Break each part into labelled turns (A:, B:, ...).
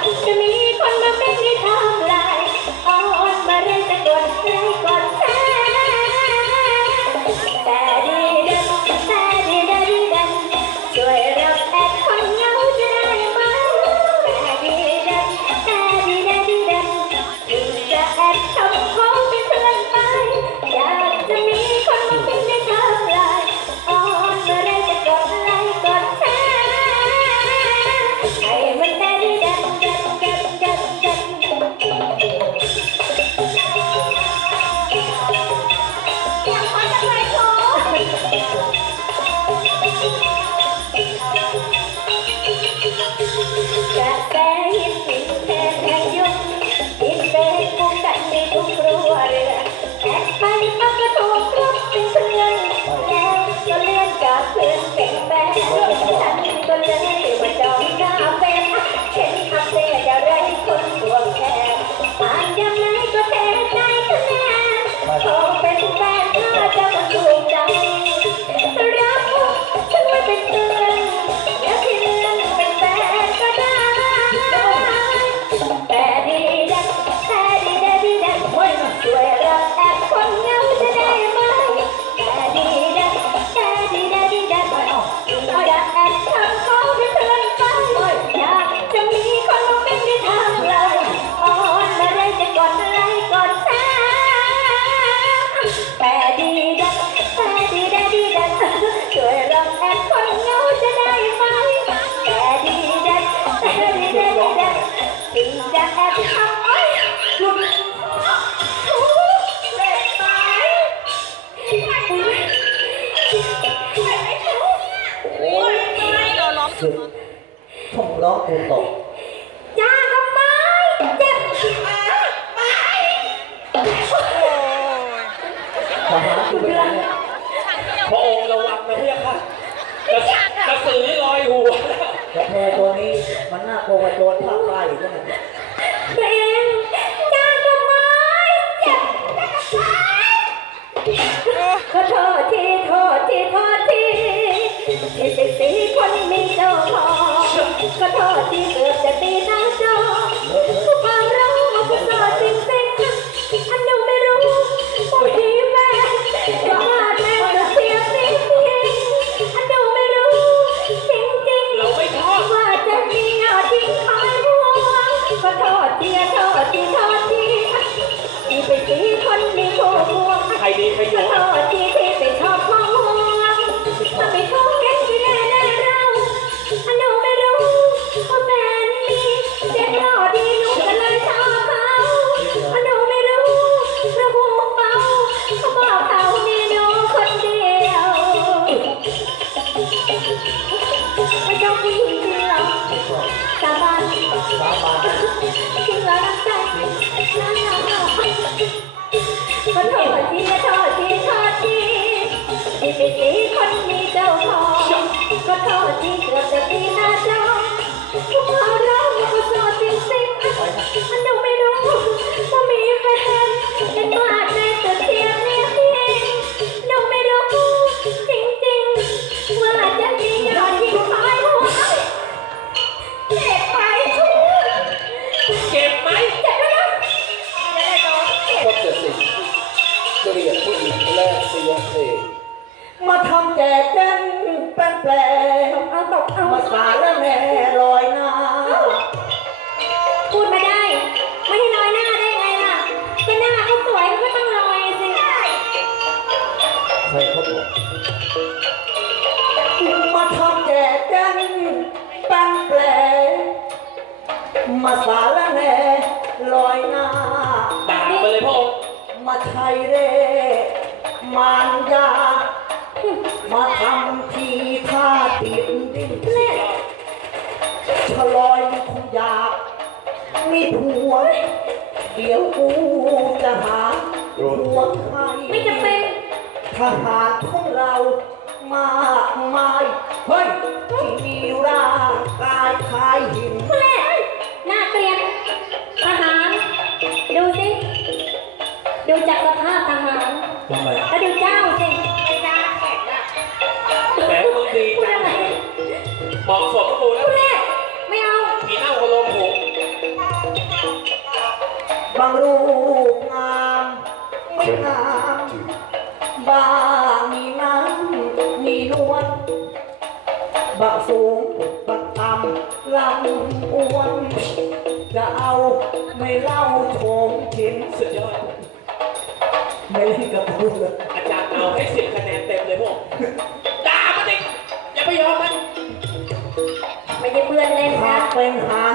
A: aqui pra mim. Thank you. เจ็บท้องร้องกูตกจ้าก็ไม่เจ็บมาไม่ทหา
B: ร
C: กู
A: ไป
C: ไหนย
D: พระองค์ระวังนะเพี่ค่ะกระสือลอยหัว
C: แต่แพตัวนี้มันน่ากลัวโจรภาคใต้อีกนะ
A: เนี่ย สวัสดี สีคนมีเจ้าขอก็โทษที่เกือบจะทีหน้าเจ้า มา
C: ทำแก่กันตั้งแปลมาสารแหน่
A: ลอยหน้า ด่า
D: ไปเลยพ่อ
C: มาไทเร่มานยา มาทำทีท่าติดดิน
A: เล่
C: ชะลอยคงอยากมีผัว เดี๋ยวกูจะหาผัวใคร
A: ไม่จำเป็น
C: ทหารของเรามากมายเฮ้ยที่มีร่างกายคล้ายหิน
A: ทุเรศน่าเกลียดทหาร ดูสิ ดูจากสภาพทหาร
C: ทำไม
A: แล้วดูเจ้าสิแห
D: มมึงดี
A: พูดอะ
D: สมบกูแล้ว
A: ทุเรไม่เอา
D: มีเน่ากับล
C: งผม บางรู บักสูง บักต่ำลำอ้วน จะเอาไม่เล่าโงกิน
D: สุดยอด
C: ไม่เล่นกับพูเอา
D: จารย์เอาให้สิบคะแนนเต็มเลยพวกด่ามันดิอย่าไปยอมมัน
A: ไม่ได้เพื่อนเล่นนะ
C: เป็นหาง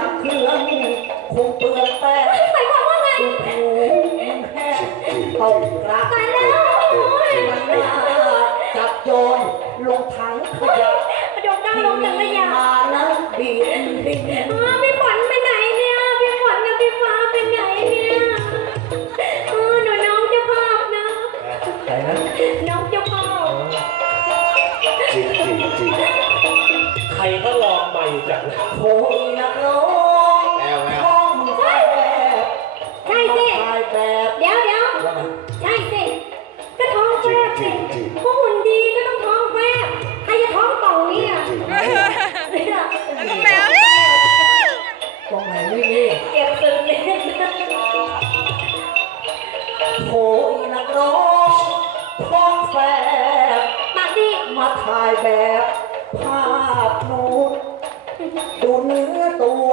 C: จริง
A: ใค
C: ร
A: ก็ลอ
C: งมา
A: อยู่จากนั้
C: น
D: คง
C: นักลองแอลแอล
A: ใช่สิ
C: ชายแแบ
A: บ
C: ภาพนูนดูเนื้อตัว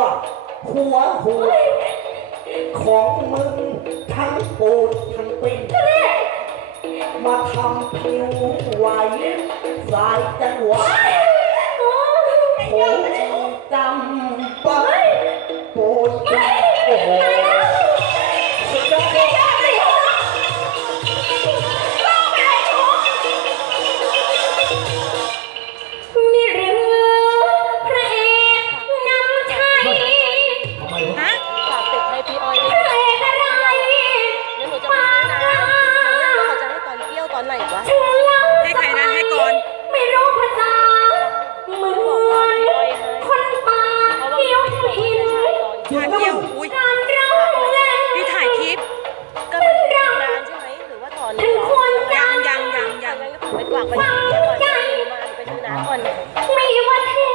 C: หัวหูของมึงทั้งปูดทั้งปิ่นมาทำผิวไหวสายจังหวะผม
E: ฝาก
A: ไว้
E: ที่ยว
B: ก่อน
A: มาไปดูน้ำ
E: ก่อน
A: ไม่ว่าเธอ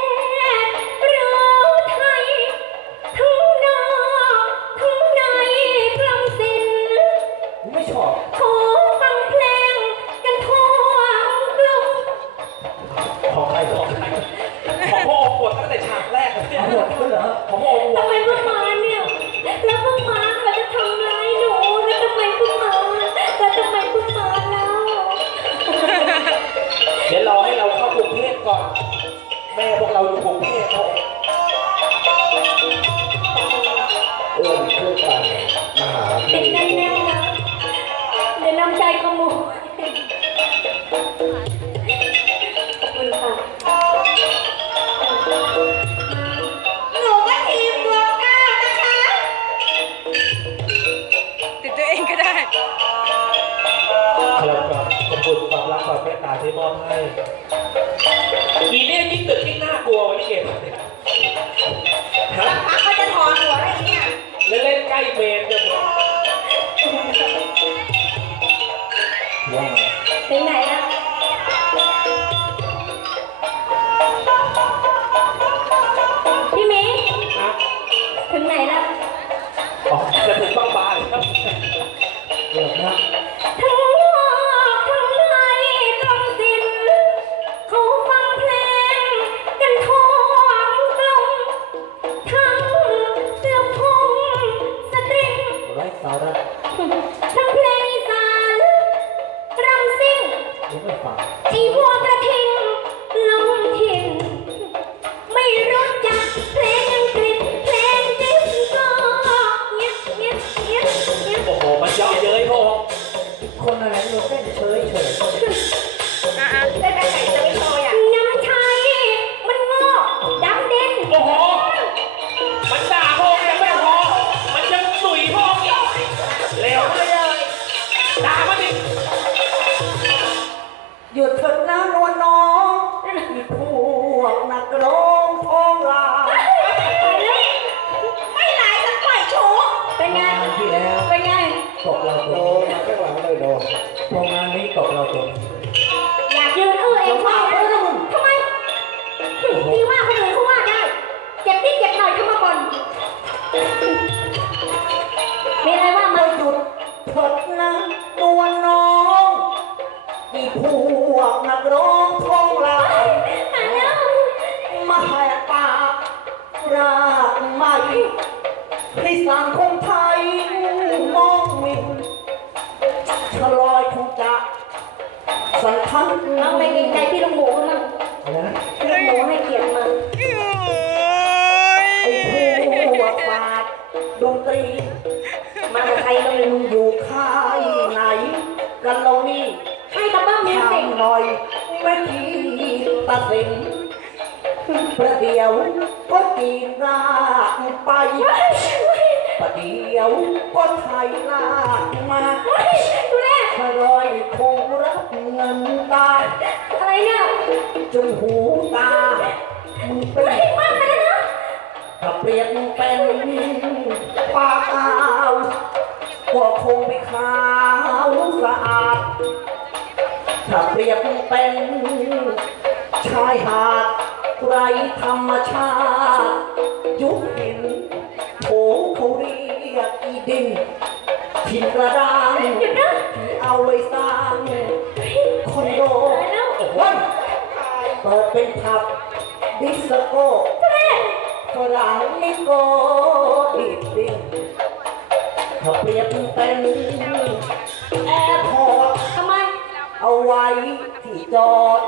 A: 好的。 อ
D: ยขึ้
A: นมา
D: ก่อน มีอะ
B: ไร
D: ว่ามาหยุด
A: พั
C: ดนะ
A: ตัวน้องมีพ
D: วก
C: นั
D: กร้
C: องท้องลา
A: ย
C: มาแล้วมาแหกปากรา
A: กใหม่
C: พี่สังคมไทยมองมินชะลอยคงจะสันทัด
A: เอาไปกินใจพี่ลุงหมูมัน
C: อะไรนะ
A: ลุงหมูให้เกียรติมา ก็
C: จีนหน้าไปประเดี๋ยวก็ไทยหน้ามา
A: ดูแล
C: ชะลอยคงรับเงินตา
A: อะไรเนี่ย
C: จนหูตามึงเป็น
A: มากไปแล้วนะ
C: ถ้าเปลี่ยนเป็นปากอ่าวก็คงไม่ขาวสะอาดถ้าเปรียบเป็นชายหา ธรรมชาติ ยุคหินโถเขาเรียกอีดินทินกระดานที่เอาไว้สร้างคอนโดโอ้ยเปิดเป็นผับดิสโก้ฝรั่งนิโก้ดิดดิ้งถ้าเปรียบเป็นแอร์พอร์ต
A: ทำไม
C: เอาไว้ที่จอด